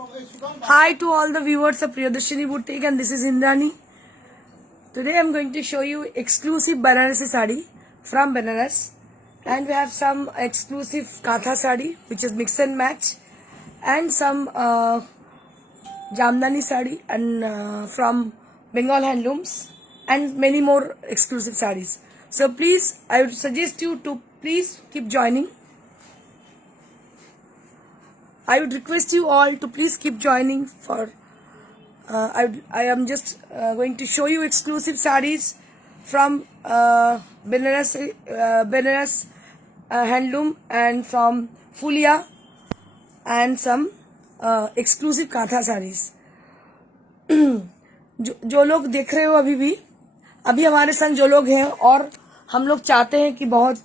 Hi to all the viewers of Priyadarshini Boutique, and this is Indrani. Today I am going to show you exclusive Banarasi sari from Banaras, and we have some exclusive Katha sari which is mix and match, and some Jamdani sari and from Bengal handlooms, and many more exclusive saris. So please, I would suggest you to please keep joining. I would request you all to please keep joining for I am just going to show you exclusive sarees from Benares handloom and from Fulia and some exclusive Katha sarees. जो लोग देख रहे हो अभी हमारे संग जो लोग हैं और हम लोग चाहते हैं कि बहुत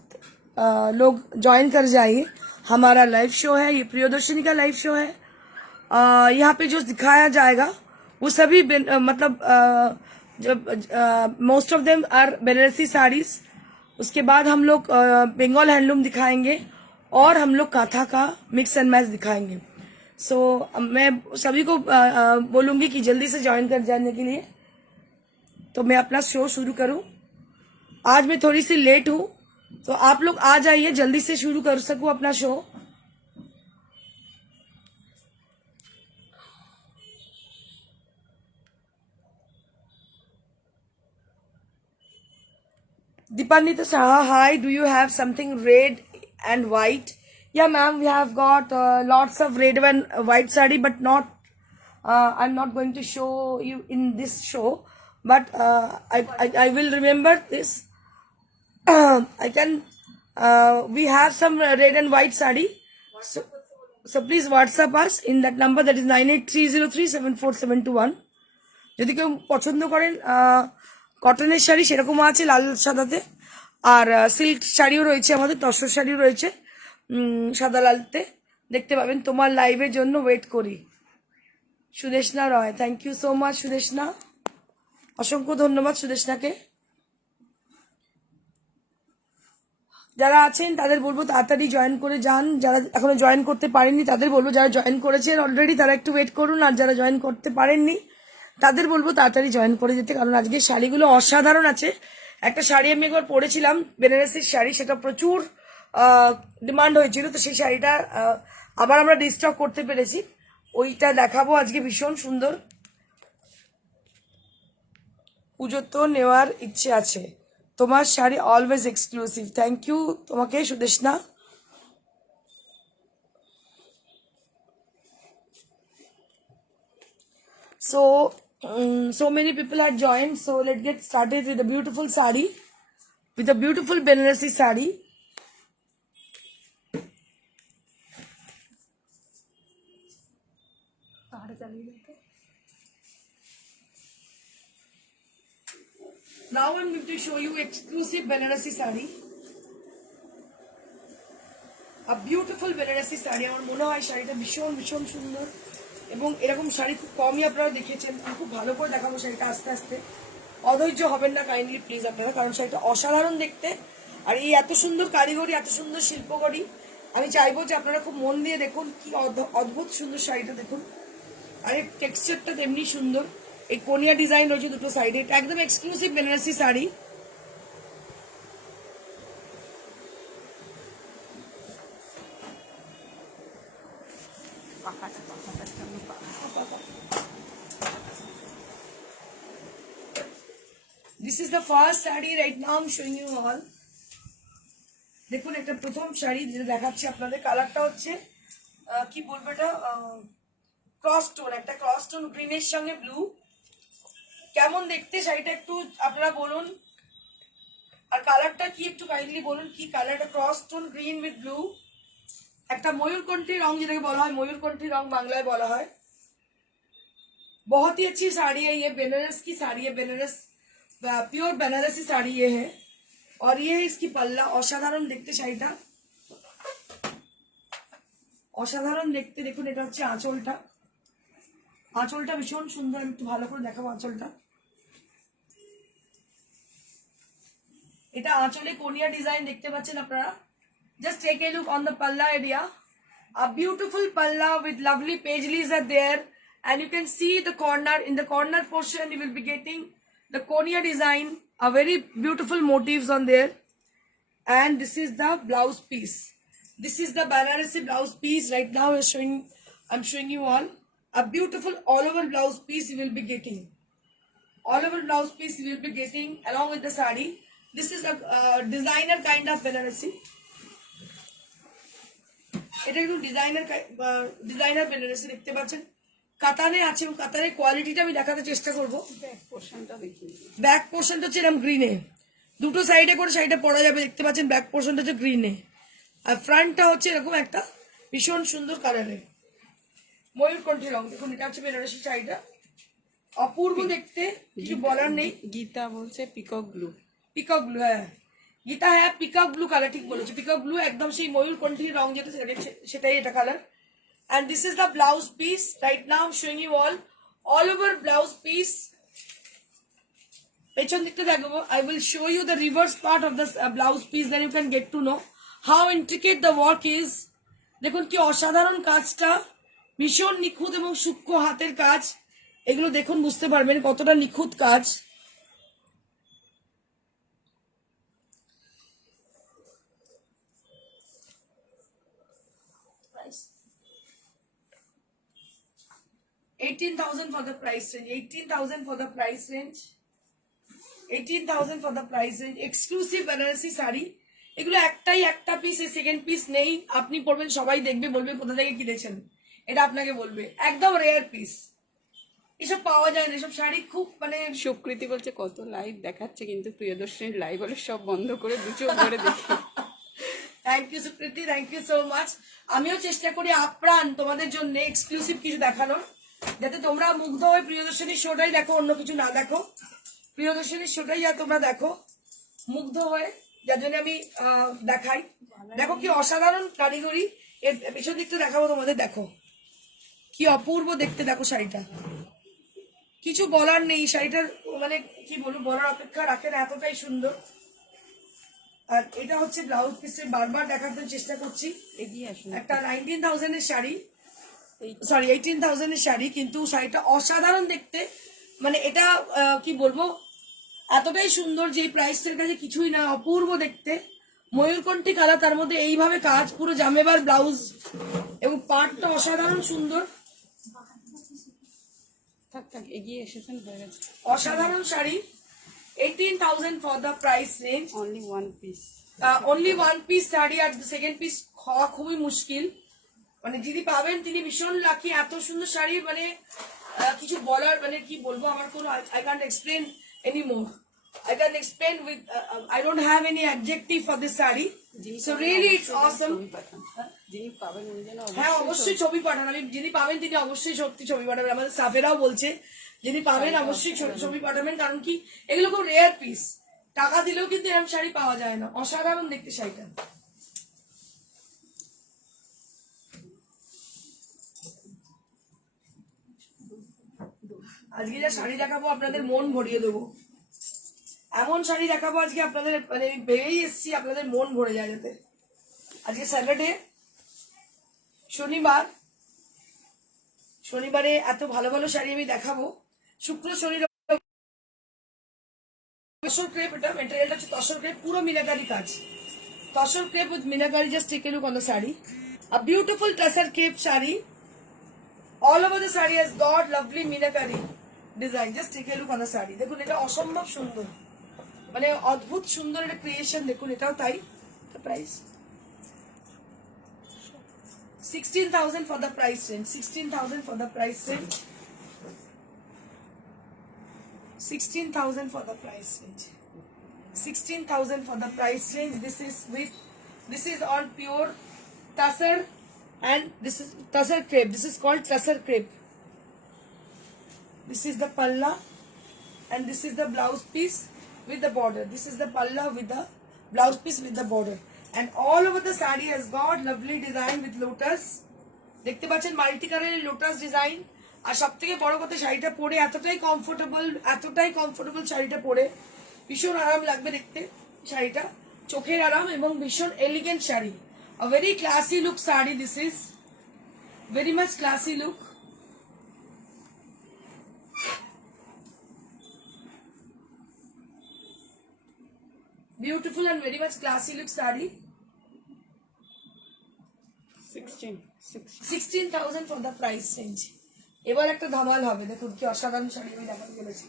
लोग ज्वाइन कर जाइए. हमारा लाइव शो है, ये प्रियदर्शनी का लाइव शो है. यहाँ पे जो दिखाया जाएगा वो सभी मतलब most of them are Banarasi saris. उसके बाद हम लोग बंगाल हैंडलूम दिखाएंगे और हम लोग काथा का मिक्स एंड मैच दिखाएंगे. सो मैं सभी को बोलूंगी कि जल्दी से ज्वाइन कर जाने के लिए. तो मैं अपना शो शुरू करूं. आज मैं थोड़ी सी लेट हूं, तो आप लोग आ जाइए, जल्दी से शुरू कर सकूं अपना show. Dipandita Saha, hi, do you have something red and white? Yeah, ma'am, we have got lots of red and white sari, but not, I'm not going to show you in this show, but I will remember this. I can, we have some red and white sari. So please WhatsApp us in that number, that is 9830374721. যদি কেউ পছন্দ করেন কটনের শাড়ি সেরকম আছে লাল সাদাতে, আর সিল্ক শাড়িও রয়েছে, আমাদের তসর শাড়িও রয়েছে সাদা লালতে, দেখতে পাবেন. তোমার লাইভের জন্য ওয়েট করি. Sudeshna Roy, thank you so much Sudeshna, অসংখ্য ধন্যবাদ সুদেশনাকে. যারা আছেন তাদের বলবো তাড়াতাড়ি জয়েন করে যান. যারা এখনো জয়েন করতে পারেননি তাদের বলবো যারা জয়েন করেছেন অলরেডি তারা একটু ওয়েট করুন, আর যারা জয়েন করতে পারেননি তাদের বলবো তাড়াতাড়ি জয়েন করে যেতে, কারণ আজকে শাড়িগুলো অসাধারণ আছে. একটা শাড়ি আমি একবার পরেছিলাম বেনারসির শাড়ি, সেটা প্রচুর ডিমান্ড হয়েছিল, তো সেই শাড়িটা আবার আমরা রিস্টক করতে পেরেছি. ওইটা দেখাবো আজকে, ভীষণ সুন্দর. পুজো তো নেওয়ার ইচ্ছে আছে, তোমার sari always exclusive. Thank you তোমাকে Sudeshna. So many people had joined, so let's get started with a beautiful sari, with a beautiful Banarasi sari. Now I'm going to show you exclusive Banarasi sari, a beautiful Banarasi sari. আমার মনে হয় শাড়িটা ভীষণ ভীষণ সুন্দর, এবং এরকম শাড়ি খুব কমই আপনারা দেখেছেন. আমি খুব ভালো করে দেখাবো শাড়িটা আস্তে আস্তে, অধৈর্য হবেন না কাইন্ডলি প্লিজ আপনারা, কারণ শাড়িটা অসাধারণ দেখতে. আর এই এত সুন্দর কারিগরি, এত সুন্দর শিল্পকরি, আমি চাইবো যে আপনারা খুব মন দিয়ে দেখুন. কি অদ্ভুত সুন্দর শাড়িটা দেখুন, আর এর টেক্সচারটা তেমনি সুন্দর. এই কোনিয়া ডিজাইন রয়েছে দুটো সাইডে, এটা একদম exclusive Banarasi sari. This is the first sari right now I'm showing you all. দেখুন একটা প্রথম শাড়ি যেটা দেখাচ্ছি আপনাদের, কালারটা হচ্ছে কি বলবো, এটা ক্রস টোন, একটা ক্রস টোন গ্রিনের সঙ্গে ব্লু. কেমন দেখতে শাড়িটা একটু আপনারা বলুন, আর কালারটা কি একটু কাইন্ডলি বলুন কি কালারটা. Cross tone green with blue, একটা ময়ূরকণ্ঠী রং যেটাকে বলা হয়, ময়ূরকণ্ঠী রং বাংলায় বলা হয়. बहुत ही अच्छी साड़ी है ये, बेनारस की साड़ी है, बेनारस प्योर बनारसी साड़ी ये है. और ये है इसकी पल्ला, অসাধারণ দেখতে শাড়িটা, অসাধারণ দেখতে. দেখুন এটা হচ্ছে আঁচলটা, আঁচলটা ভীষণ সুন্দর. আমি একটু ভালো করে দেখাবো আঁচলটা. এটা আঁচলে কোনিয়া ডিজাইন দেখতে পাচ্ছেন আপনারা. Just take a look on the palla area. A beautiful palla with lovely paisleys are there, and you can see the corner. In the corner portion, you will be getting the Konya design, a very beautiful motifs on there. And this is the blouse piece. This is the Banarasi blouse piece. Right now, I'm showing you all a beautiful all over blouse piece you will be getting. All over blouse piece you will be getting along with the sari. This is a designer kind of Banarasi. এটা একটু ডিজাইনার বেনারসি দেখতে পাচ্ছেন, কাতানে আছে এবং কাতানের কোয়ালিটিটা আমি দেখাতে চেষ্টা করবো। ব্যাক পোর্শনটা হচ্ছে এরকম গ্রিনে, দুটো সাইডে করে শাড়িটা পরা যাবে, দেখতে পাচ্ছেন ব্যাক পোর্শনটা হচ্ছে গ্রিনে, আর ফ্রন্টটা হচ্ছে এরকম একটা ভীষণ সুন্দর কালারের ময়ূরকণ্ঠী রং। দেখুন এটা হচ্ছে বেনারসি শাড়িটা, অপূর্ব দেখতে, কিছু বলার নেই। গীতা বলছে পিকক ব্লু, পিকক ব্লু, হ্যাঁ গীতা, হ্যাঁ পিকক ব্লু কালার, ঠিক বলেছে, পিকক ব্লু একদম সেই ময়ূরকণ্ঠীর রং যেটা সেটাই এটা colour. And this is the blouse piece. Right now showing you all over blouse piece. পেছন দিকটা দেখবো, I will show you the reverse part of this blouse piece, then you can get to know how intricate the work is. দেখুন কি অসাধারণ কাজটা, ভীষণ নিখুঁত এবং সূক্ষ্ম হাতের কাজ। এগুলো দেখুন বুঝতে পারবেন কতটা নিখুঁত কাজ। $18,000 for the price range. 18,000 for the price range. 18,000 for the price range. Exclusive Banarasi sari. এগুলো একটাই একটা পিস, সেকেন্ড পিস নেই। আপনি পড়বেন, সবাই দেখবে, বলবে কোথা থেকে কিনেছেন, এটা আপনাকে বলবে। একদম রেয়ার পিস, এসব পাওয়া যায় না, এসব শাড়ি খুব মানে। সুকৃতি বলছে কত লাইভ দেখাচ্ছে, কিন্তু প্রিয়দর্শিনীর লাইভ হলে সব বন্ধ করে দু চোখ করে দেখি। Thank you Sukriti, thank you so much. আমিও চেষ্টা করি আপ্রাণ তোমাদের জন্য এক্সক্লুসিভ কিছু দেখানোর, যাতে তোমরা মুগ্ধ হয়ে প্রিয়দর্শিনীর শোটাই দেখো, অন্য কিছু না দেখো। প্রিয়দর্শিনীর শোটাই যা তোমরা দেখো মুগ্ধ হয়ে, যার জন্য আমি দেখাই। দেখো কি অসাধারণ কারিগরি, এর পেছন দিকটা দেখাবো তোমাদের। দেখো কি অপূর্ব দেখতে, দেখো শাড়িটা, কিছু বলার নেই। শাড়িটার মানে কি বলবো, বলার অপেক্ষা রাখে না, এতটাই সুন্দর। আর এটা হচ্ছে ব্লাউজ পিসে, বারবার দেখাতে চেষ্টা করছি। এগিয়ে আসুন। একটা 19,000 এর শাড়ি, সরি 18,000 এর শাড়ি, কিন্তু শাড়িটা অসাধারণ দেখতে। মানে এটা কি বলবো, এতটাই সুন্দর যে এই প্রাইসটার কাছে কিছুই না, অপূর্ব দেখতে। ময়ূরকণ্ঠী কালার, তার মধ্যে এইভাবে কাজ, পুরো জামেবার ব্লাউজ, এবং পাটটা অসাধারণ সুন্দর। থাক থাক, এগিয়ে এসেছেন, হয়ে গেছে। অসাধারণ sari, 18,000 for the price range. Only one piece, only one piece sari, আর সেকেন্ড পিস হওয়া খুবই মুশকিল। মানে যিনি পাবেন তিনি ভীষণ লাকি। এত সুন্দর শাড়ি, মানে কিছু বলার, মানে কি বলবো, আমার কোনো, I can't explain anymore. I can explain with I don't have any adjective for this saree. So really it's awesome. যিনি পাবেন উনি যেন হ্যাঁ অবশ্যই ছবি পাঠান। আমি যিনি পাবেন তিনি অবশ্যই সত্যি ছবি পাঠাবেন। আমাদের স্টাফেরাও বলছে যিনি পাবেন অবশ্যই ছবি পাঠাবেন, কারণ কি এগুলো খুব রেয়ার পিস, টাকা দিলেও কিন্তু এরকম শাড়ি পাওয়া যায় না। অসাধারণ দেখতে শাড়িটা। আজকে যা শাড়ি দেখাবো আপনাদের মন ভরিয়ে দেবো, এমন শাড়ি দেখাবো আজকে আপনাদের, মানে আমি ভেবেই এসছি আপনাদের মন ভরে যায় যাতে। আজকে স্যাটারডে, শনিবারে এত ভালো ভালো শাড়ি আমি দেখাবো। শুক্র শনি তসর ক্রেপ, এটা মেটেরিয়ালটা হচ্ছে তসর ক্রেপ, পুরো মিনাকারি কাজ, tussar crepe with meenakari. Just take a look on the sari, a beautiful tussar crepe sari. All over the saree has got lovely minakari design. Just take a look on the saree. দেখুন এটা অসম্ভব সুন্দর, মানে অদ্ভুত সুন্দর একটা ক্রিয়েশন। দেখুন এটাও তাই। প্রাইস 16,000 for the price range. 16,000 for the price range. 16,000 for the price range. 16,000 for the price range. This is all pure tussar. And this is tussar crepe. This is called tussar crepe. This is the palla, and this is the blouse piece with the border. This is the palla with the blouse piece with the border. And all over the saree has got lovely design with lotus. দেখতে পাচ্ছেন মাল্টি কালারের lotus design. আর সব থেকে বড় কথা, শাড়িটা পরে এতটাই কমফোর্টেবল শাড়িটা পরে ভীষণ আরাম লাগবে দেখতে। শাড়িটা চোখের আরাম এবং ভীষণ এলিগেন্ট sari. A very classy look saree this is. Very much classy look. Beautiful and very much classy look sari. 16,000 for the price range. এবার একটা ধামাল হবে, দেখুন কি অসাধারণ শাড়ি আমি দেখাতে চলেছি।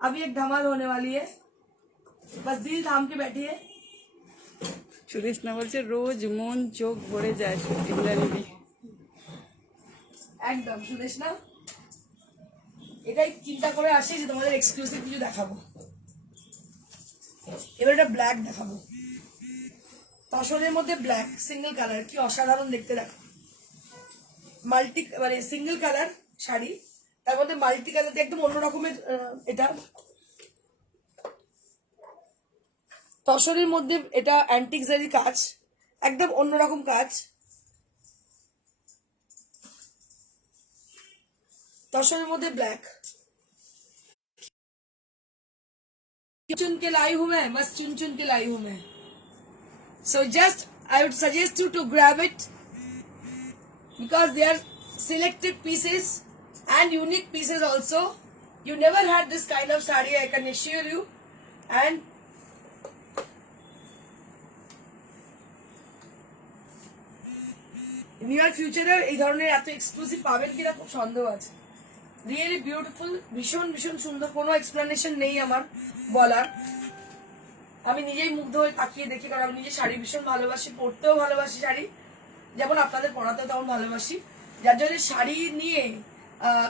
अभी एक धमाल होने वाली है, बस दिल थाम के बैठिए। সুদেশ না বলছে রোজ মন চোখ ভরে যায় ইন্দ্রাণী। একদম সুদেশ না, এটাই চিন্তা করে আসি যে তোমাদের এক্সক্লুসিভ কিছু দেখাবো। এবার এটা ব্ল্যাক দেখাবো, তসরের মধ্যে ব্ল্যাক সিঙ্গেল কালার, কি অসাধারণ দেখতে। দেখো মাল্টি মানে সিঙ্গেল কালার শাড়ি, তার মধ্যে মাল্টি কালার দিয়ে একদম অন্য রকমের। এটা তসরের মধ্যে, এটা অ্যান্টিক জারির কাজ, একদম অন্যরকম কাজ। তসরের মধ্যে ব্ল্যাক, चुन के लाई हूं मैं, बस चुन चुन के लाई हूं मैं। So just I would suggest you to grab it because they are selected pieces and unique pieces also. You never had this kind of sari, I can assure you. And near ফিউচারে এই ধরনের এত এক্সক্লুসিভ পাবেন কিনা খুব সন্দেহ আছে। Really beautiful, ভীষণ ভীষণ সুন্দর, কোনো এক্সপ্লেনেশন নেই আমার বলার। আমি নিজেই মুগ্ধ হয়ে তাকিয়ে দেখি, কারণ আমি নিজে শাড়ি ভীষণ ভালোবাসি, পরতেও ভালোবাসি শাড়ি, যেমন আপনাদের পরাতেও তেমন ভালোবাসি। যার জন্য শাড়ি নিয়ে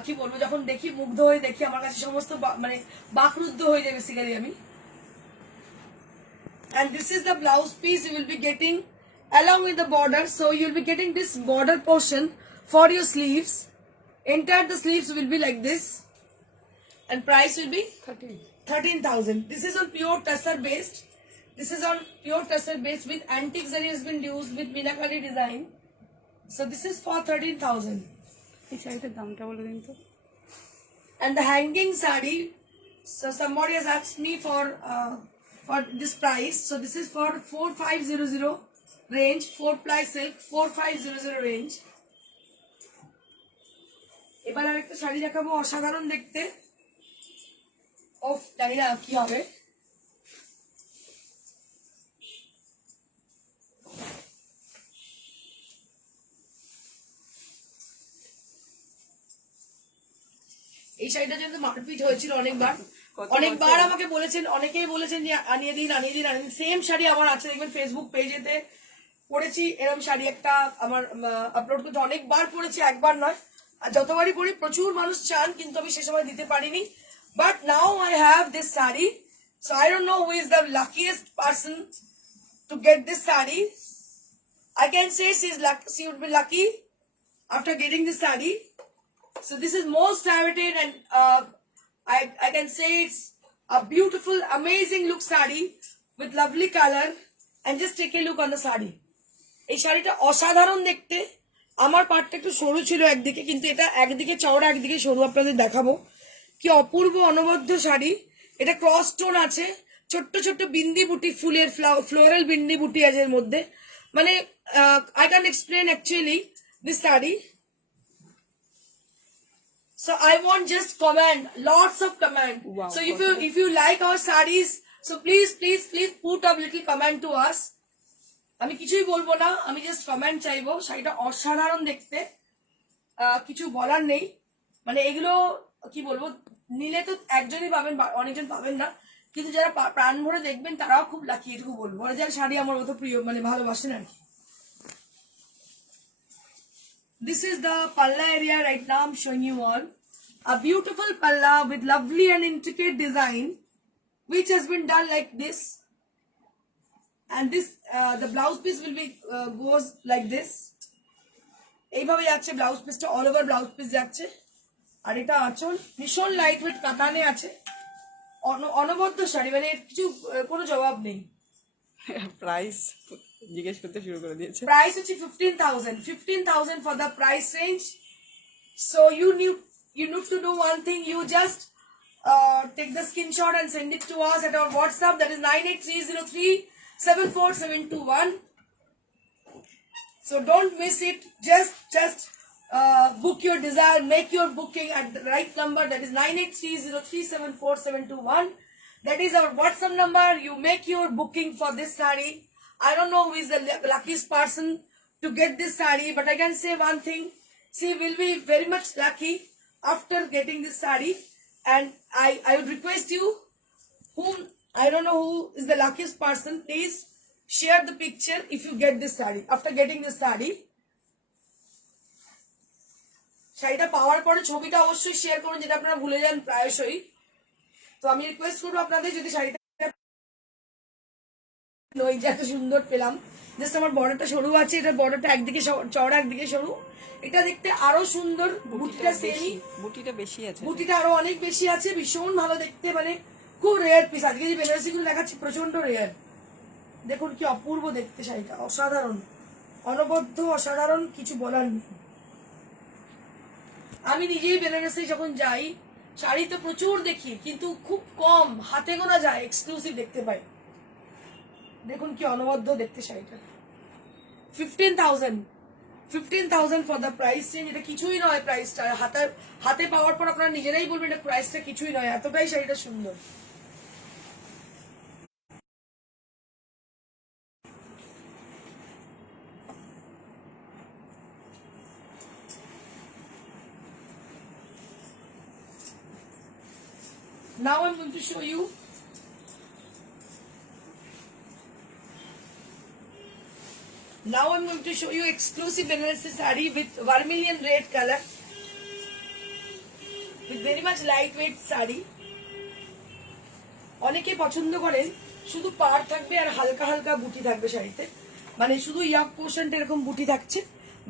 কি বলবো, যখন দেখি মুগ্ধ হয়ে দেখি, আমার কাছে সমস্ত মানে বাকরুদ্ধ হয়ে যায় বেসিক্যালি আমি। And this is the blouse piece you will be getting along with the border. So you will be getting this border portion for your sleeves. Entire the sleeves will be like this, and price will be 13,000. This is on pure tussar based. This is on pure tussar based with antique zari has been used with Meenakari design. So this is for 13,000. এই শাড়িটার দামটা বলে দিন তো। And the hanging sari, so somebody has asked me for this price. So this is for 4500 range, 4-ply silk, 4500 range. এবার আরেকটা শাড়ি দেখাবো, অসাধারণ দেখতে। ওফ, জানি না কি হবে। এই শাড়িটার জন্য মারপিট হয়েছিল অনেকবার, আমাকে বলেছেন, অনেকেই বলেছেন যে আনিয়ে দিন আনিয়ে দিন আনিয়ে দিন। সেম শাড়ি আমার আছে, দেখবেন ফেসবুক পেজেতে পরেছি এরকম শাড়ি একটা আমার আপলোড করতে, অনেকবার পরেছি, একবার নয়। আর যতবারই পরি প্রচুর মানুষ চান, কিন্তু আমি সে সময় দিতে পারিনি। But now I have this sari, so I don't know who is the luckiest person to get this sari. I can say she would be lucky after getting this saree. So this is most coveted, and I can say it's a beautiful, amazing look saree with lovely color. And just take a look on the saree. এই শাড়িটা অসাধারণ দেখতে। আমার পাটটা একটু সরু ছিল একদিকে, কিন্তু এটা একদিকে চওড়া একদিকে সরু, আপনাদের দেখাবো কি অপূর্ব অনবদ্য শাড়ি। এটা ক্রস স্টোন আছে, ছোট্ট ছোট্ট বিন্দি বুটি, ফুলের ফ্লোরাল বিন্দি বুটি আছে এর মধ্যে। মানে I can't explain actually this saree. So I want just comment, lots of comment. Wow, so if you like our sarees, so please put up little comment to us. আমি কিছুই বলবো না, আমি জাস্ট কমেন্ট চাইবো। শাড়িটা অসাধারণ দেখতে, কিছু বলার নেই। মানে এগুলো কি বলবো, নিলে তো একজনই পাবেন, অনেকজন পাবেন না, কিন্তু যারা প্রাণ ভরে দেখবেন তারাও খুব লাকি, এটুকু বলবো। মানে যারা শাড়ি আমার মতো প্রিয়, মানে ভালোবাসেন আর কি। This is the palla area right now I'm showing you all. A beautiful palla with lovely and intricate design, which has been done like this. And this the blouse piece will be goes like this. এইভাবে যাচ্ছে ব্লাউজ পিসটা, all over blouse piece যাচ্ছে। আর এটা আঁচল, ভীষণ light weight কাতানে আছে, অনবদ্য শাড়ি, মানে কিছু কোনো জবাব নেই। প্রাইস জিজ্ঞেস করতে শুরু করে দিয়েছে। প্রাইস হচ্ছে 15,000 for the price range. So you need to do one thing. You just take the screenshot and send it to us at our WhatsApp, that is 98303 74721. So don't miss it. Just book your desire, make your booking at the right number, that is 9830374721. That is our WhatsApp number. You make your booking for this saree. I don't know who is the luckiest person to get this saree, but I can say one thing. She will be very much lucky after getting this saree. And I would request you, whom I don't know who is the luckiest person, please share the picture if you get this saree. After getting this saree, শাড়িটা পাওয়ার পরে ছবিটা অবশ্যই শেয়ার করুন, যেটা আপনারা ভুলে যান প্রায়শই। তো আমি রিকোয়েস্ট করবো আপনাদের, যদি শাড়িটা নই যে এত সুন্দর পেলাম, জাস্ট আমার বর্ডারটা সরু আছে, এটার বর্ডারটা একদিকে চওড়া একদিকে সরু, এটা দেখতে আরো সুন্দর। বুটিটা সেমই, বুটিটা বেশি আছে, বুটিটা আরো অনেক বেশি আছে, ভীষণ ভালো দেখতে, মানে খুব রেয়ার পিস। আজকে যে বেনারসি গুলো দেখাচ্ছি প্রচন্ড রেয়ার। দেখুন কি অপূর্ব দেখতে শাড়িটা, অসাধারণ, অনবদ্য, অসাধারণ, কিছু বলার নেই। আমি নিজেই বেনারসি যখন যাই, শাড়ি তো প্রচুর দেখি, কিন্তু খুব কম, হাতে গোনা যায় এক্সক্লুসিভ দেখতে পাই। দেখুন কি অনবদ্য দেখতে শাড়িটা। 15,000 ফর দ্য প্রাইস চেঞ্জ। এটা কিছুই নয় প্রাইসটা, হাতে পাওয়ার পর আপনারা নিজেরাই বলবেন এটা প্রাইসটা কিছুই নয়, এতটাই শাড়িটা সুন্দর। Now I'm going to show you exclusive Banarasi saree with vermilion red color, with very much lightweight saree. অনেকে পছন্দ করেন শুধু পাড় থাকবে আর হালকা হালকা বুটি থাকবে শাড়িতে, মানে শুধু ইয়াক পোর্শনটা এরকম বুটি থাকছে,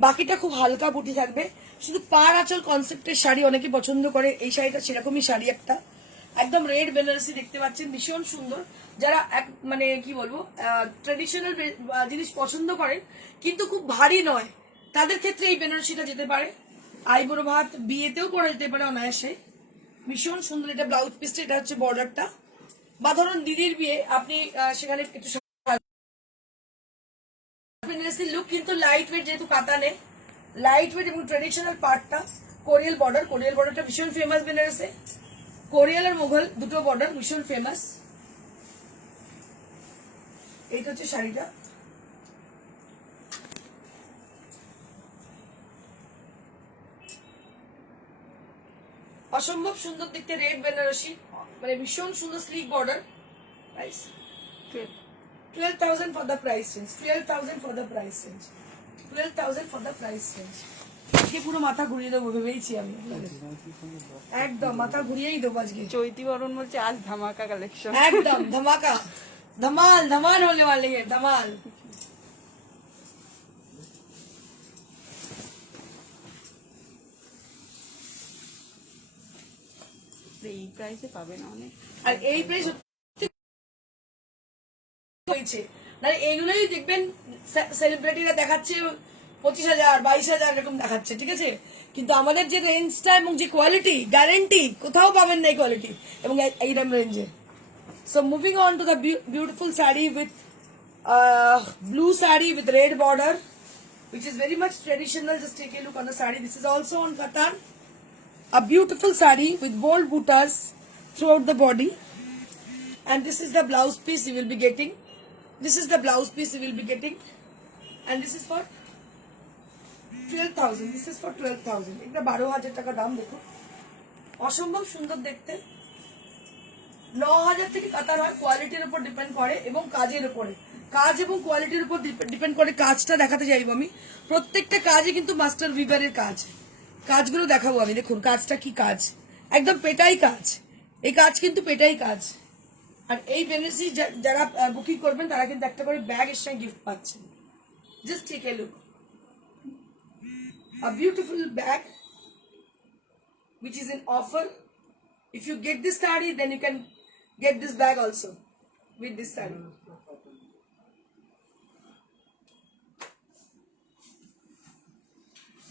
বাকিটা খুব হালকা বুটি থাকবে, শুধু পাড় আঁচল কনসেপ্টের শাড়ি অনেকে পছন্দ করে। এই শাড়িটা সেরকমই শাড়ি, একটা একদম রেড বেনারসি দেখতে পাচ্ছেন, ভীষণ সুন্দর। যারা মানে কি বলবো ট্রেডিশনাল জিনিস পছন্দ করেন কিন্তু খুব ভারী নয়, তাদের ক্ষেত্রে এই বেনারসিটা যেতে পারে। আইবুড়ো ভাত বিয়েতেও পরা যেতে পারে অনায়াসে, ভীষণ সুন্দর। এটা ব্লাউজ পিসটা, এটা হচ্ছে বর্ডারটা। বা ধরুন দিদির বিয়ে, আপনি সেখানে একটু বেনারসির লুক, কিন্তু লাইট ওয়েট, যেহেতু কাতানে লাইট ওয়েট এবং ট্রেডিশনাল পার্টটা কোরিয়াল বর্ডারটা ভীষণ ফেমাস বেনারসে। কোরিয়াল আর মুঘল দুটো বর্ডার ভীষণ ফেমাস। এইটা হচ্ছে শাড়িটা, অসম্ভব সুন্দর দেখতে, রেড বেনারসি, মানে ভীষণ সুন্দর slick border. Price 12,000 for the price change, 12,000 for the price change, 12,000 for the price change. আজকে পুরো মাথা ঘুরিয়ে দেবো ভেবেইছি আমি, একদম মাথা ঘুরিয়েই দেবো আজকে। চৈতি বরণ বলছে আজ ধামাকা কালেকশন, একদম ধামাকা, धमाल होने वाली है, धमाल। এই প্রাইসে পাবে না অনেক, আর এই প্রাইস হয়েছে না, এইগুলোই দেখবেন সেলিব্রিটিরা দেখাচ্ছে 25,000 22,000 এরকম দেখাচ্ছে, ঠিক আছে, কিন্তু আমাদের যে রেঞ্জটা এবং যে কোয়ালিটি, গ্যারান্টি কোথাও পাবেন না এই কোয়ালিটি এবং এই দাম রেঞ্জে। So moving on to the beautiful saree with blue saree with red border, which is very much traditional. Just take a look on the saree. This is also on Katan. A beautiful saree with bold buttas throughout the body. And this is the blouse piece you will be getting. This is the blouse piece you will be getting. And this is for 12,000. This is for 12,000. এটা 12,000 টাকা দাম। দেখো অসম্ভব সুন্দর দেখতে। 9,000 থেকে কাতার হয়, কোয়ালিটির উপর ডিপেন্ড করে এবং কাজের উপরে, কাজ এবং কোয়ালিটির উপর ডিপেন্ড করে। কাজটা দেখাতে চাইবো আমি, প্রত্যেকটা কাজে কিন্তু মাস্টার উইভারের কাজ, কাজগুলো দেখাবো আমি। দেখুন কাজটা কি কাজ, একদম পেটাই কাজ, এই কাজ কিন্তু পেটাই কাজ। আর এই বেনারসি যারা বুকিং করবেন তারা কিন্তু একটা করে ব্যাগ এর সঙ্গে গিফট পাচ্ছেন। Just take a look, a beautiful bag which is in offer. If you get this saree, then you can get this bag also with this saree.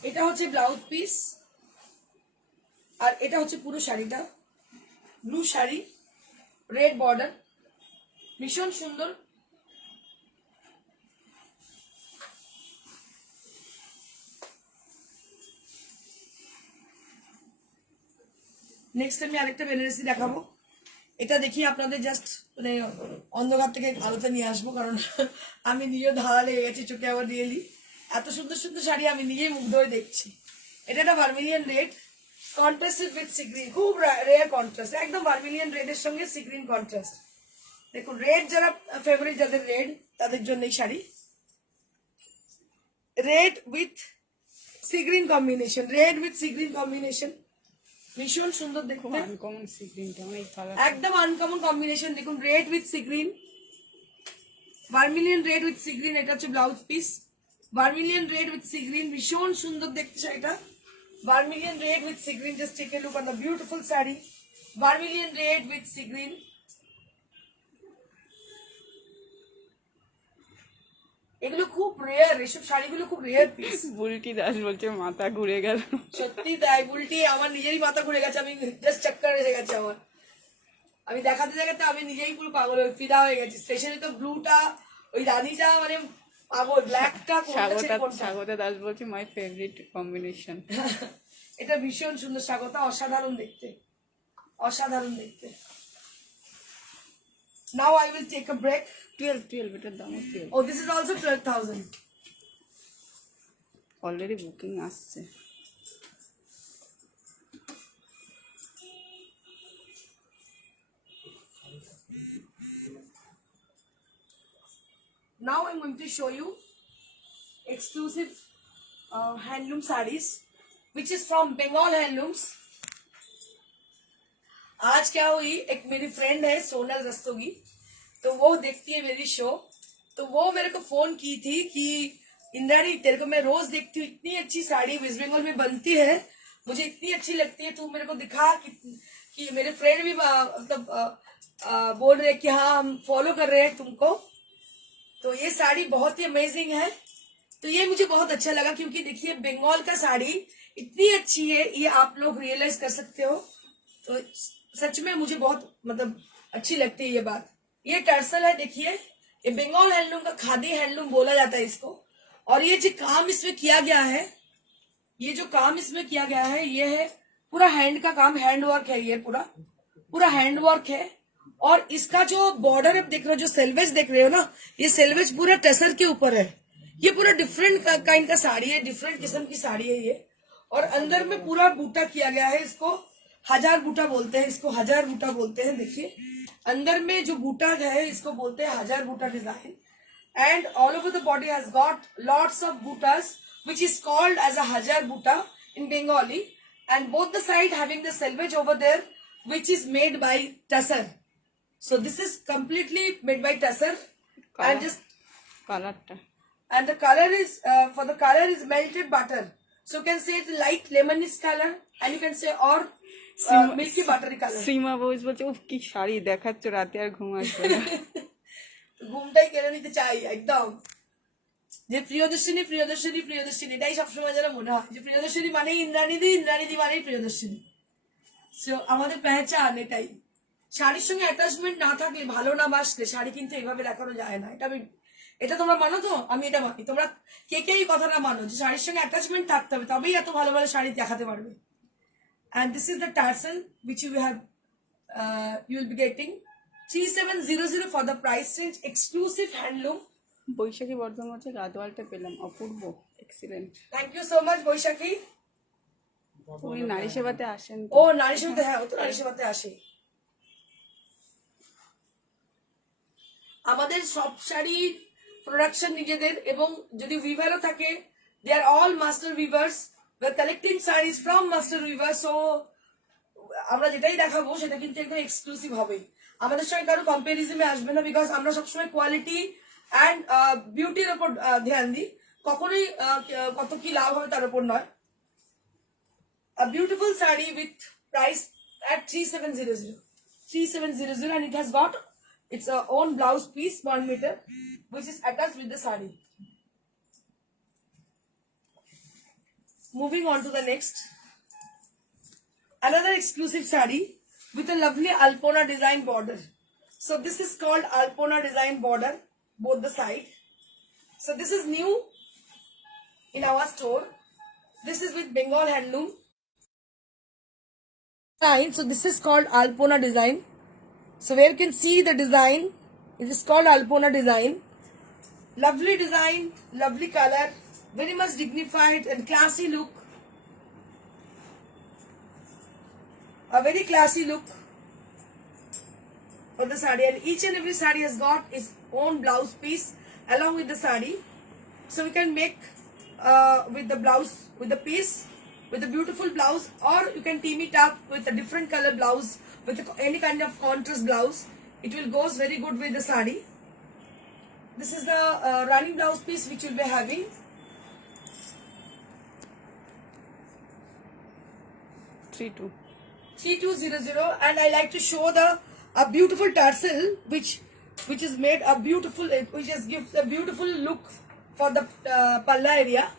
এটা হচ্ছে ব্লাউজ পিস, আর এটা হচ্ছে পুরো শাড়িটা, ব্লু শাড়ি, রেড বর্ডার, ভীষণ সুন্দর। নেক্সট আমি আরেকটা বেনারসি দেখাবো। এটা দেখি আপনাদের জাস্ট মানে অন্ধকার থেকে আলোতে নিয়ে আসবো, কারণ আমি নিজেও ধারা লেগে গেছি চোখে আবার রিয়েলি। এত সুন্দর সুন্দর শাড়ি আমি নিজেই মুগ্ধ হয়ে দেখছি। এটা একটা vermilion red contrasted with sea green, খুব রেয়ার কন্ট্রাস্ট, একদম ভার্মিলিয়ান রেডের সঙ্গে সি গ্রিন কন্ট্রাস্ট। দেখুন রেড যারা ফেভারিট, যাদের রেড, তাদের জন্য এই sari. Red with sea green combination, red with sea green combination, ভীষণ সুন্দর খুব দেখতে, আনকমন সি গ্রিনটা, অনেক ভালো। একদম আনকমন কম্বিনেশন। দেখুন red with sea green, vermilion red with sea green, এটা হচ্ছে blouse piece. Vermilion red with sea green, ভীষণ সুন্দর দেখতে শাড়িটা। Vermilion red with sea green, just take a look on the beautiful sari. Vermilion red with sea green, এগুলো খুব রেয়ার, এসব শাড়িগুলো খুব রেয়ার পিস। বুলটি দাস বলছে মাথা ঘুরে গেল। সত্যি তাই, উল্টি আমার নিজেরই মাথা ঘুরে গেছে, আমি জাস্ট চক্কর এসে গেছে আমার। আমি দেখাতে দেখাতে আমি নিজেই পুরো পাগল হয়ে ফিদা হয়ে গেছি। স্পেশালি তো ব্লুটা, ওই রানীটা, মানে পাগল। ব্ল্যাকটা স্বাগতা দাস বলছে মাই ফেভারিট কম্বিনেশন। এটা ভীষণ সুন্দর, স্বাগতা, অসাধারণ দেখতে, অসাধারণ দেখতে। Now I will take a break. 12 এটার দাম 12। ও this is also 12,000। Already booking আসছে। Now I'm going to show you exclusive handloom sarees, which is from Bengal Handlooms. आज क्या हुई, एक मेरी फ्रेंड है सोनल रस्तोगी, तो वो देखती है मेरी शो, तो वो मेरे को फोन की थी कि इंद्राणी तेरे को मैं रोज देखती हूँ, इतनी अच्छी साड़ी वेस्ट बंगाल में बनती है, मुझे इतनी अच्छी लगती है, तू मेरे को दिखा कि मेरे फ्रेंड भी मतलब बोल रहे कि हाँ हम फॉलो कर रहे हैं तुमको, तो ये साड़ी बहुत ही अमेजिंग है। तो ये मुझे बहुत अच्छा लगा, क्योंकि देखिए बंगाल का साड़ी इतनी अच्छी है, ये आप लोग रियलाइज कर सकते हो। तो सच में मुझे बहुत मतलब अच्छी लगती है ये बात। ये टर्सल है, देखिए ये बंगाल हैंडलूम का खादी हैंडलूम बोला जाता है इसको। और ये जो काम इसमें किया गया है, ये जो काम इसमें किया गया है, ये है पूरा हैंड का काम, हैंड वर्क है, ये पूरा पूरा हैंड वर्क है। और इसका जो बॉर्डर आप देख रहे हो, जो सेल्वेज देख रहे हो ना, ये सेल्वेज पूरा टसर के ऊपर है। ये पूरा डिफरेंट काइंड का साड़ी है, डिफरेंट किस्म की साड़ी है ये। और अंदर में पूरा बूटा किया गया है, इसको हजार बूटा बोलते हैं, इसको हजार बूटा बोलते हैं। देखिए अंदर में जो बूटा है इसको बोलते हैं हजार बूटा design. And all over the body has got lots of बूटास, which is called as a hajar buta in Bengali, and both the side having the selvage over there, which is made by tussar. So this is completely made by tussar, and just কালারটা, and the color is for the color is melted butter. So you can say it's light lemonish color, and you can say or milky buttery color. সীমা বউস বলছে উফ কি শাড়ি দেখাচ্ছ, রাতে আর ঘুম আসবে না। ঘুমটাই কেড়ে নিতে চাই একদম, যে প্রিয়দর্শিনী প্রিয়দর্শিনী প্রিয়দর্শিনী, এটাই সবসময় যেন মনে হয় যে প্রিয়দর্শিনী মানেই ইন্দ্রাণীদি, ইন্দ্রাণীদি মানেই প্রিয়দর্শিনী। সো আমাদের পেহচান এটাই। শাড়ির সঙ্গে অ্যাটাচমেন্ট না থাকলে, ভালো না বাসলে শাড়ি কিন্তু এইভাবে দেখানো যায় না। এটা তোমরা মানো তো, আমি এটা মানি। তোমরা কে কে এই কথাটা মানো যে শাড়ির সঙ্গে অ্যাটাচমেন্ট থাকতে হবে, তবেই এত ভালো ভালো শাড়ি দেখাতে পারবে। And this is the tarsal which you will be getting 3700 for the price range, exclusive handloom. বৈশাখী বর্ধমান হচ্ছে গাদওয়ালটা পেলাম, অপূর্ব, excellent. Thank you so much Baishakhi. উনি নারী সেবাতে আসেন তো? ও নারী সেবাতে, হ্যাঁ ও তো নারী সেবাতে আসে। আমাদের সব শাড়ি প্রোডাকশন নিজেদের, এবং যদি উইভারও থাকে, they are all master weavers. We are collecting saris from master weavers. So আমরা যেটাই দেখাবো সেটা কিন্তু একদম এক্সক্লুসিভ হবে, আমাদের সঙ্গে কারো কম্পারিজনে আসবে না, বিকজ আমরা সবসময় কোয়ালিটি অ্যান্ড বিউটির ওপর ধ্যান দিই, কখনোই কত কি লাভ হবে তার উপর নয়। A beautiful saree with price at 3700, and it has got its own blouse piece 1 meter, which is attached with the saree. Moving on to the next, another exclusive saree with a lovely Alpona design border. So this is called Alpona design border, both the side. So this is new in our store. This is with Bengal Handloom. design. So this is called Alpona design. So where you can see the design, it is called Alpona design. Lovely design, lovely color, very much dignified and classy look. A very classy look for the sari, and each and every sari has got its own blouse piece along with the sari. So we can make with the blouse, with the piece, with the beautiful blouse, or you can team it up with a different color blouse, with any kind of contrast blouse. It will goes very good with the sari. This is the running blouse piece which you'll be having. Three two. 3200, and I like to show the a beautiful tassel which is made a beautiful, which just gives a beautiful look for the palla area.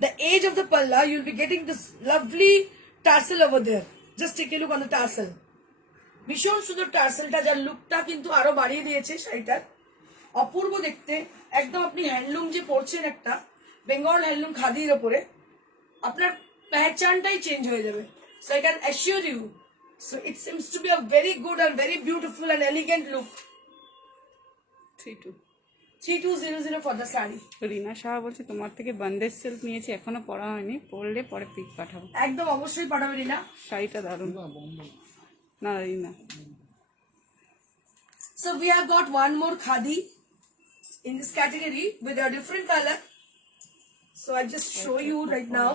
The edge of the palla, you'll be getting this lovely tassel over there. Just take a look on the tassel. ভীষণ সুন্দর টার্সেলটা, যার লুকটা কিন্তু আরো বাড়িয়ে দিয়েছে শাড়িটার, অপূর্ব দেখতে একদম। আপনি হ্যান্ডলুম যে পরছেন একটা বেঙ্গল হ্যান্ডলুম খাদির ওপরে, আপনার পেহচানটাই চেঞ্জ হয়ে যাবে। So I can assure you, so it seems to be a very good and very beautiful and elegant look. 3200 for the saree. রিনা সাহা বলছে তোমার থেকে বন্দেজ সিল্ক নিয়েছি, এখনো পরা হয়নি, পরলে পরে পিক পাঠাবো। একদম অবশ্যই পাঠাবে রিনা। শাড়িটা দারুণ। না রিনা। So we have got one more khadi in this category with a different color. So I just show you right now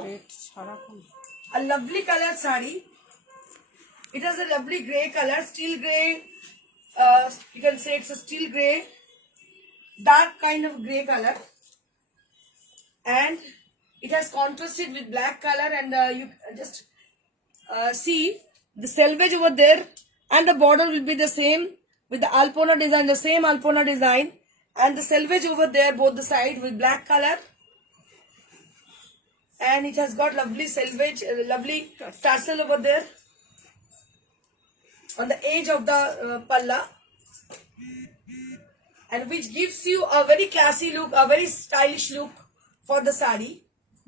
a lovely color saree. It has a lovely grey color, steel grey. You can say it's a steel grey, dark kind of grey color, and it has contrasted with black color. And you just see the selvage over there, and the border will be the same with the Alpona design, the same Alpona design, and the selvage over there both the side with black color. And it has got lovely selvage, lovely tassel over there on the edge of the palla, and which gives you a very classy look, a very stylish look for the sari.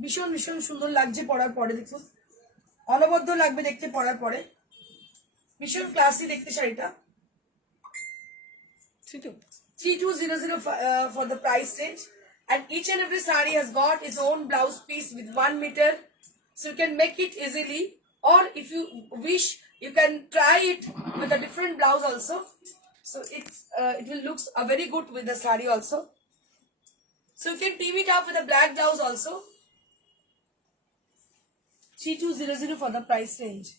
ভীষণ ভীষণ সুন্দর লাগছে পরার পরে, দেখুন অনবদ্য লাগবে দেখতে পরার পরে, ভীষণ ক্লাসি দেখতে শাড়িটা। 3200 for the price range, and each and every sari has got its own blouse piece with 1 meter, so you can make it easily, or if you wish you can try it with a different blouse also. So it will looks very good with the sari also. So you can team it up with a black blouse also. 3200 for the price range.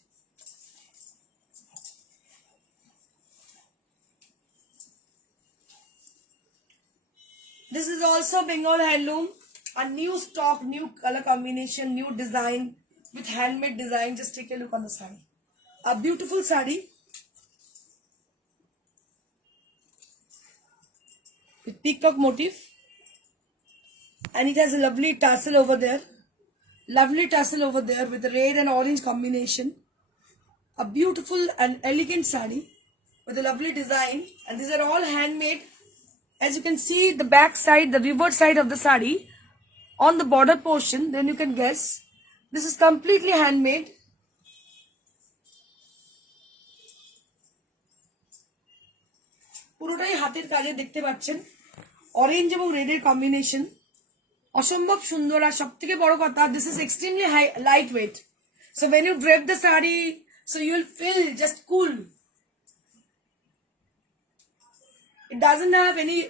This is also Bengal handloom, a new stock, new color combination, new design with handmade design. Just take a look on the sari. A beautiful sari with peacock motif, and it has a lovely tassel over there. Lovely tassel over there with the red and orange combination. A beautiful and elegant sari with a lovely design, and these are all handmade. As you can see the back side, the reverse side of the sari on the border portion, then you can guess this is completely handmade. পুরোটাই হাতের কাজে দেখতে পাচ্ছেন, অরেঞ্জ এবং রেডের কম্বিনেশন অসম্ভব সুন্দর। আর সবথেকে বড় কথা, this is extremely light weight, so when you drape the sari, so you will feel just cool. It doesn't have any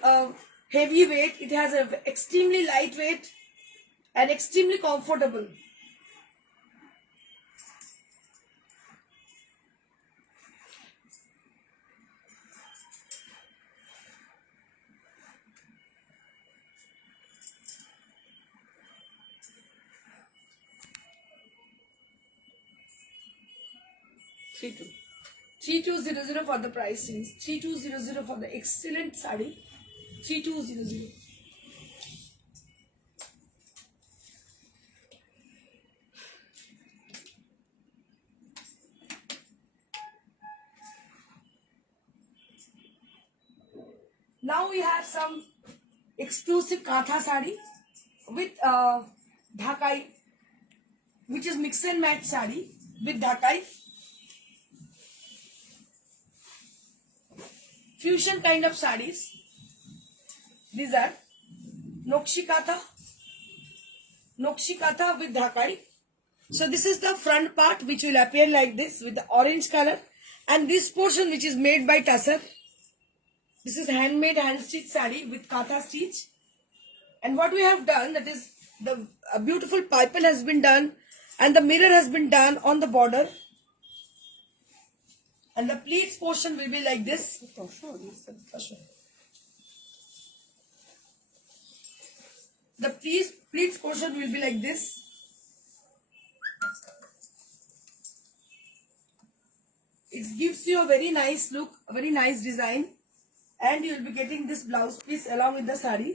heavy weight. It has a extremely light weight and extremely comfortable. Three two. 3200 for the price range. 3200 for the excellent sari. 3200. Now we have some exclusive Katha sari with Dhakai, which is mix and match sari with Dhakai. fusion kind of sarees. These are Nokshi Katha with Dhakai. So this is the front part which will appear like this with the orange color, and this portion which is made by Tassar. This is handmade hand stitch saree with Katha stitch. And what we have done, that is the a beautiful pipal has been done and the mirror has been done on the border. And the pleats portion will be like this. The pleats portion will be like this. It gives you a very nice look, a very nice design, and you will be getting this blouse piece along with the saree.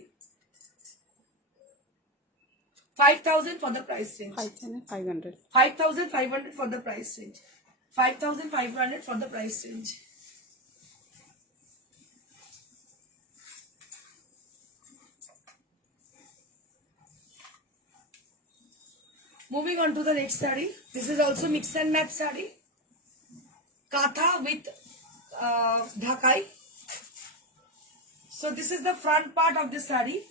5,000 for the price range. 5,500. 5,500 for the price range. 5,500 for the price range. Moving on to the next saree. This is also mix and match saree. Katha with Dhakai. So this is the front part of the saree.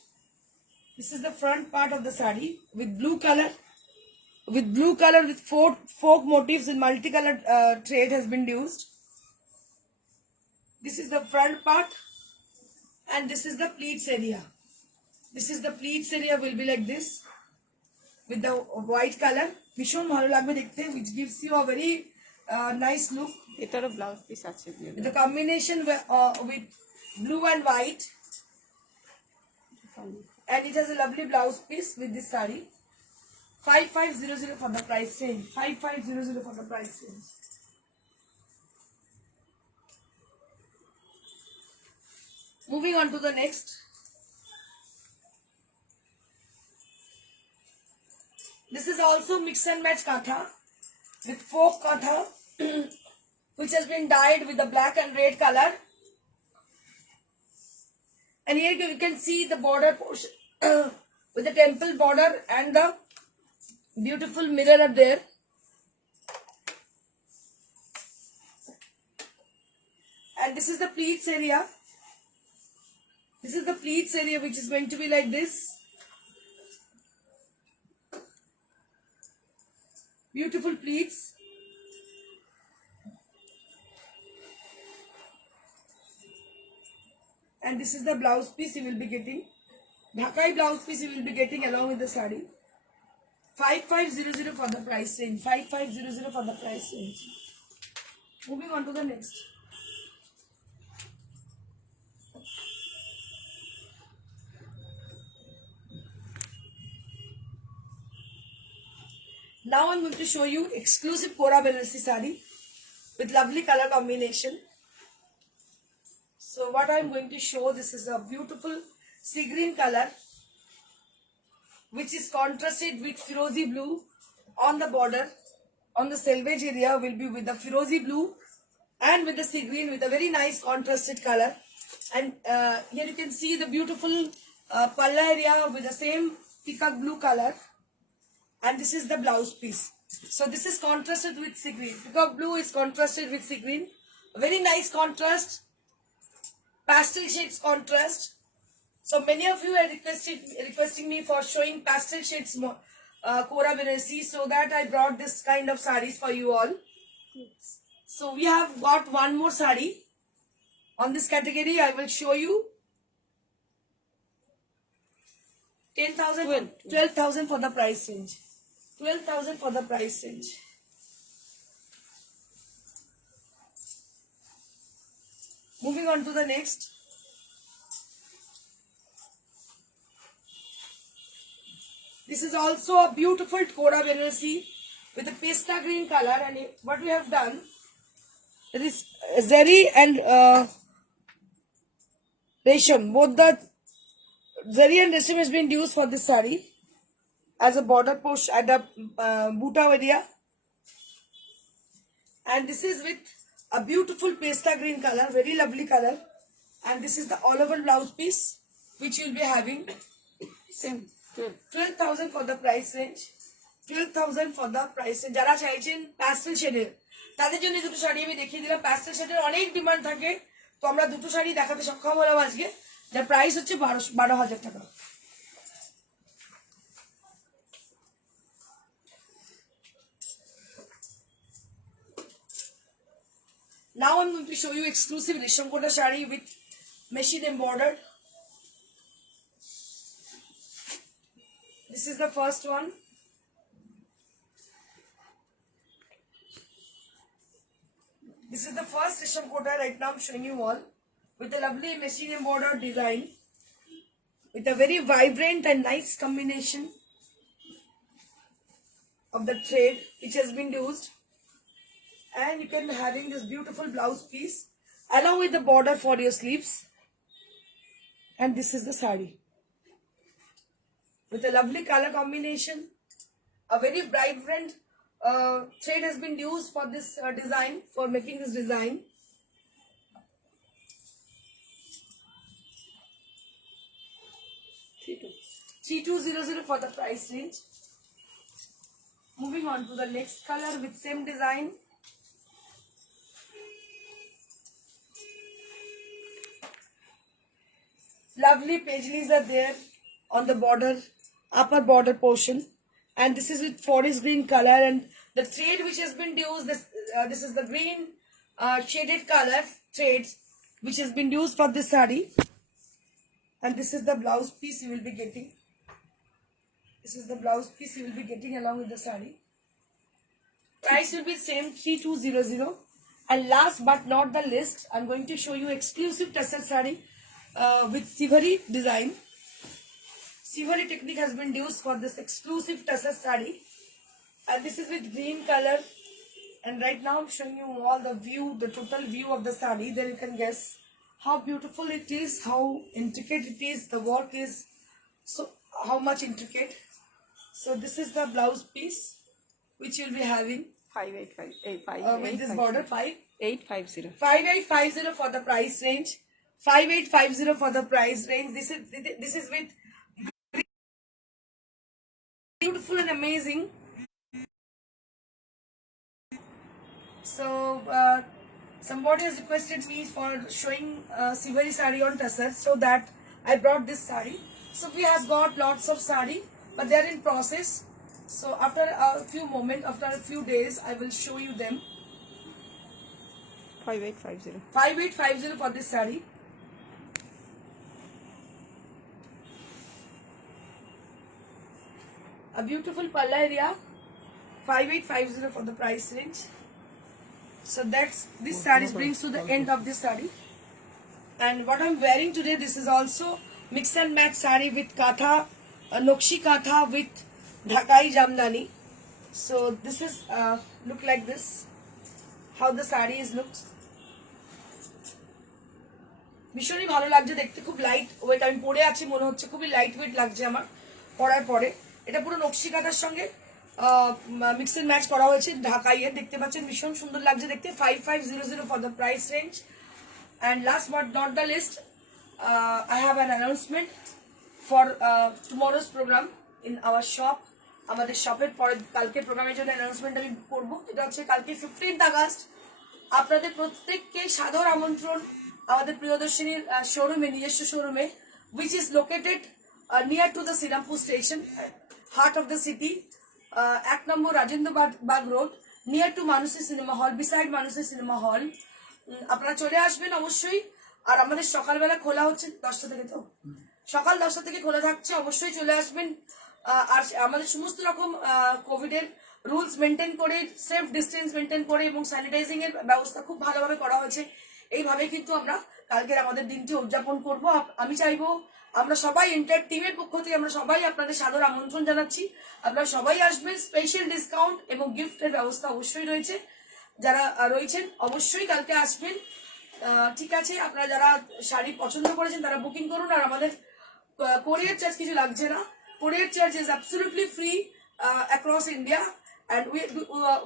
This is the front part of the saree with blue color. With folk motifs in multicolored thread has been used. This is the front part, and this is the pleats area. This is the pleats area will be like this with the white color. Vishon bhalo lagbe dekhte, which gives you a very nice look. এটারও blouse piece আছে The combination with blue and white, and it has a lovely blouse piece with this saree. 5,500 for the price range. 5,500 for the price range. Moving on to the next. This is also mix and match katha with folk katha, which has been dyed with the black and red color. And here you can see the border portion with the temple border and the beautiful mirror up there. And this is the pleats area. This is the pleats area, which is going to be like this. Beautiful pleats. And this is the blouse piece you will be getting. Dhakai blouse piece you will be getting along with the saree. 5,500 for the price range. 5,500 for the price range. Moving on to the next. Now I'm going to show you exclusive Kora Banarsi saree with lovely color combination. So what I'm going to show, this is a beautiful sea green color, which is contrasted with Firozi blue on the border. On the selvage area will be with the Firozi blue and with the sea green with a very nice contrasted color. And here you can see the beautiful palla area with the same peacock blue color. And this is the blouse piece. So this is contrasted with sea green. Peacock blue is contrasted with sea green. A very nice contrast. Pastel shades contrast. So many of you are requesting me for showing pastel shades Kora Banarsi, so that I brought this kind of sarees for you all. So we have got one more saree on this category. I will show you 10,000, 12,000 for the price range. 12,000 for the price range. Moving on to the next. This is also a beautiful Kora Banarsi with a pista green color, and what we have done, it is zari and resham. Both the zari and resham has been used for this saree as a border post at the buta area. And this is with a beautiful pista green color, very lovely color. And this is the all over blouse piece, which you will be having. Same. 12,000 for the price range. 12,000 for the price range. যারা চাইছেন প্যাস্টেল শেডের, তাদের জন্য দুটো শাড়ি আমি দেখিয়ে দিলাম। প্যাস্টেল শেডের অনেক ডিমান্ড থাকে, তো আমরা দুটো শাড়ি দেখাতে সক্ষম হলাম আজকে, যার প্রাইস হচ্ছে 12,000 টাকা। Now I'm going to show you exclusive Risham Kota shari with machine embroidered. This is the first one. This is the first Risham Kota right now I'm showing you all, with a lovely machine embroidered design, with a very vibrant and nice combination of the thread which has been used. And you can having this beautiful blouse piece along with the border for your sleeves. And this is the sari with a lovely color combination. A very vibrant thread has been used for this design, for making this design. T2. 3200 for the price range. Moving on to the next color with same design. Lovely paisleys are there on the border, upper border portion, and this is with forest green color, and the thread which has been used, this is the green shaded color threads which has been used for this saree, and this is the blouse piece you will be getting. This is the blouse piece you will be getting along with the saree. Price will be same 3200. And last but not the least, I'm going to show you exclusive tussar saree with Sivari design. Sivari technique has been used for this exclusive tussar saree, and this is with green color. And right now I'm showing you all the view, the total view of the saree. Then you can guess how beautiful it is, how intricate it is. The work is so how much intricate. So this is the blouse piece which you'll be having 5850. with this border 850. 5850 for the price range. 5850 for the price range. This is with beautiful and amazing. So somebody has requested me for showing Sivari sari on tussar, so that I brought this sari. So we have got lots of sari, but they are in process. So after a few days, I will show you them. 5850. 5850 for this sari. A beautiful palla area. 5850 for the price range. So that's this saree brings to the end of this saree. And what I'm wearing today, this is also mix and match saree with katha, nokshi katha with dhakai jamdani. So this is look like this, how the saree is looks. ভীষণই ভালো লাগছে দেখতে, খুব light weight. আমি পরে আছি, মনে হচ্ছে খুবই লাইট ওয়েট লাগছে আমার পরার পরে। এটা পুরো নকশি কাঁথার সঙ্গে মিক্স এন্ড ম্যাচ করা হয়েছে ঢাকাইয়ের, দেখতে পাচ্ছেন ভীষণ সুন্দর লাগছে দেখতে। 5500 for the price range. And last but not the least, I have an announcement for tomorrow's programme in our shop. আমাদের শপের পরে কালকে প্রোগ্রামের জন্য অ্যানাউন্সমেন্ট আমি করবো। এটা হচ্ছে কালকে 15th আগস্ট। আপনাদের প্রত্যেককে সাদর আমন্ত্রণ আমাদের প্রিয়দর্শিনীর শোরুমে, নিজস্ব শোরুমে, which is located near to the Sirampur station, heart of the city, 1 number Rajendra Bagh road, near to মানুষের সিনেমা হল, বিসাইড মানুষের সিনেমা হল। আপনারা চলে আসবেন অবশ্যই। আর আমাদের সকালবেলা খোলা হচ্ছে 10টা থেকে, তো সকাল 10টা থেকে খোলা থাকছে, অবশ্যই চলে আসবেন। আর আমাদের সমস্ত রকম কোভিডের রুলস মেনটেন করে, সেফ ডিস্টেন্স মেনটেন করে এবং স্যানিটাইজিং এর ব্যবস্থা খুব ভালোভাবে করা হয়েছে। এইভাবে কিন্তু আমরা কালকের আমাদের দিনটি উদযাপন করব। আমি চাইবো আমরা সবাই এন্টার টিমের পক্ষ থেকে আমরা সবাই আপনাদের সাদর আমন্ত্রণ জানাচ্ছি। আপনারা সবাই আসবেন। স্পেশাল ডিসকাউন্ট এবং গিফটের ব্যবস্থা অবশ্যই রয়েছে। যারা রয়েছেন অবশ্যই কালকে আসবেন। ঠিক আছে, আপনারা যারা শাড়ি পছন্দ করেছেন তারা বুকিং করুন। আর আমাদের কোরিয়ার চার্জ কিছু লাগছে না। কোরিয়ার charge is absolutely free across India, and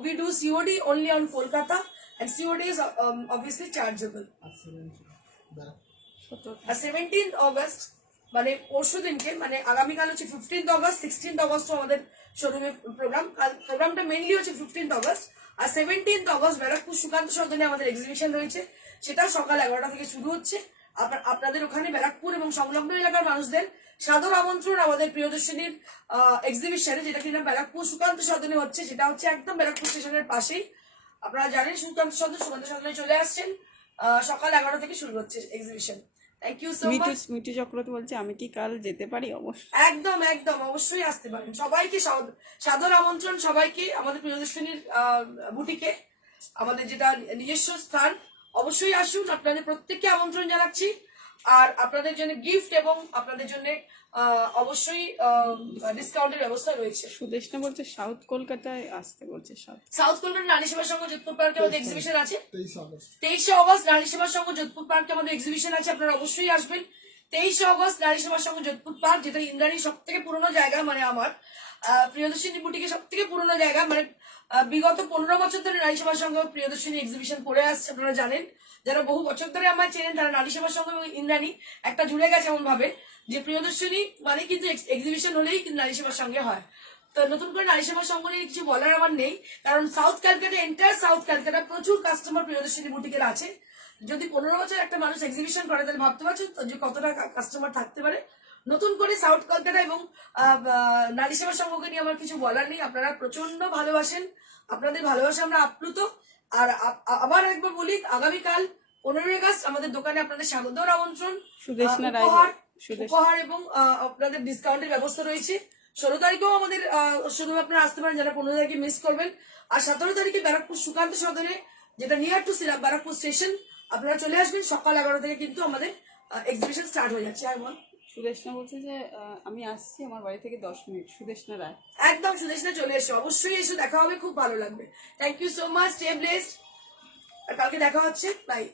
we do COD only on Kolkata, and COD is obviously chargeable. 17th August মানে পরশু দিনকে, মানে আগামীকাল হচ্ছে 15th August, 16th August আমাদের শোরুমে প্রোগ্রামটা মেইনলি হচ্ছে 15th August, আর 17th অগস্ট ব্যারাকপুর সুকান্ত সদনে আমাদের এক্সিবিশন রয়েছে, সেটাও সকাল 11টা থেকে শুরু হচ্ছে। আপনাদের ওখানে ব্যারাকপুর এবং সংলগ্ন এলাকার মানুষদের সাদর আমন্ত্রণ আমাদের প্রিয়দর্শিনীর এক্সিবিশনে, যেটা কিনা ব্যারাকপুর সুকান্ত সদনে হচ্ছে। সেটা হচ্ছে একদম ব্যারাকপুর স্টেশনের পাশেই। আপনারা জানেন সুকান্ত সদনে চলে আসছেন। সকাল 11টা থেকে শুরু হচ্ছে exhibition. Thank you so much. Mithu Chakraborty বলছে আমি কি কাল যেতে পারি? অবশ্যই, একদম একদম অবশ্যই আসতে পারেন। সবাইকে সাদর আমন্ত্রণ, সবাইকে আমাদের প্রিয়দর্শিনীর বুটিকে, আমাদের যেটা নিজস্ব স্থান। অবশ্যই আসুন, আপনাদের প্রত্যেককে আমন্ত্রণ জানাচ্ছি। আর আপনাদের জন্য গিফট এবং আপনাদের জন্য অবশ্যই ডিসকাউন্টের ব্যবস্থা রয়েছে। সুদেশনা বলছে সাউথ কলকাতায় আসতে বলছে। সাউথ কলকাতার নারী সেবা সংঘ যোধপুর পার্কে আমাদের এক্সিবিশন আছে 23 অগস্ট। নারী সেবা সংঘ যোধপুর পার্কে আমাদের এক্সিবিশন আছে, আপনারা অবশ্যই আসবেন। 23 অগস্ট নারী সেবা সংঘ যোধপুর পার্ক, যেটা ইন্দ্রাণীর সব থেকে পুরোনো জায়গা, মানে আমার প্রিয়দর্শিনী বুটিকে সব থেকে পুরোনো জায়গা। মানে বিগত 15 বছর ধরে নারী সেবা সংঘ প্রিয়দর্শিনী এক্সিবিশন করে আসছে। আপনারা জানেন, যারা বহু বছর ধরে আমায় চেনেন, তারা নারী সেবা সংঘ এবং ইন্দ্রাণী একটা জুড়ে গেছে এমন ভাবে যে প্রিয়দর্শিনী মানে কিন্তু এক্সিবিশন হলেই কিন্তু নারী সেবার সঙ্গে হয়। তো নতুন করে নারী সেবা সংঘ নিয়ে কিছু বলার আমার নেই, কারণ সাউথ ক্যালকাটা, এন্টায়ার সাউথ ক্যালকাটা প্রচুর কাস্টমার প্রিয়দর্শিনী বুটিকের আছে। যদি 15 বছর একটা মানুষ এক্সিবিশন করে, তাহলে ভাবতে পারছেন তো যে কতটা কাস্টমার থাকতে পারে। নতুন করে সাউথ কলকাতা এবং নারী সেবা সংঘকে নিয়ে আমার কিছু বলার নেই। আপনারা প্রচন্ড ভালোবাসেন, আপনাদের ভালোবাসা আমরা আপ্লুত। আর আবার একবার বলি, আগামীকাল 15 আগস্ট আমাদের দোকানে আপনাদের স্বাগত আমন্ত্রণ, উপহার এবং আপনাদের ডিসকাউন্টের ব্যবস্থা রয়েছে। 16 তারিখেও আমাদের শুধু আপনারা আসতে পারেন যারা 15 তারিখে মিস করবেন। আর 17 তারিখে ব্যারাকপুর সুকান্ত সদনে, যেটা নিয়ার টু ব্যারাকপুর স্টেশন, আপনারা চলে আসবেন। সকাল 11 থেকে কিন্তু আমাদের এক্সিবিশন স্টার্ট হয়ে যাচ্ছে। আর সুদেশনা বলছে যে আমি আসছি আমার বাড়ি থেকে 10 মিনিট। সুদেশনা রায়, একদম সুদেশনা চলে এসো, অবশ্যই এসো, দেখা হবে, খুব ভালো লাগবে। Thank you so much, stay blessed. আর কালকে দেখা হচ্ছে, বাই।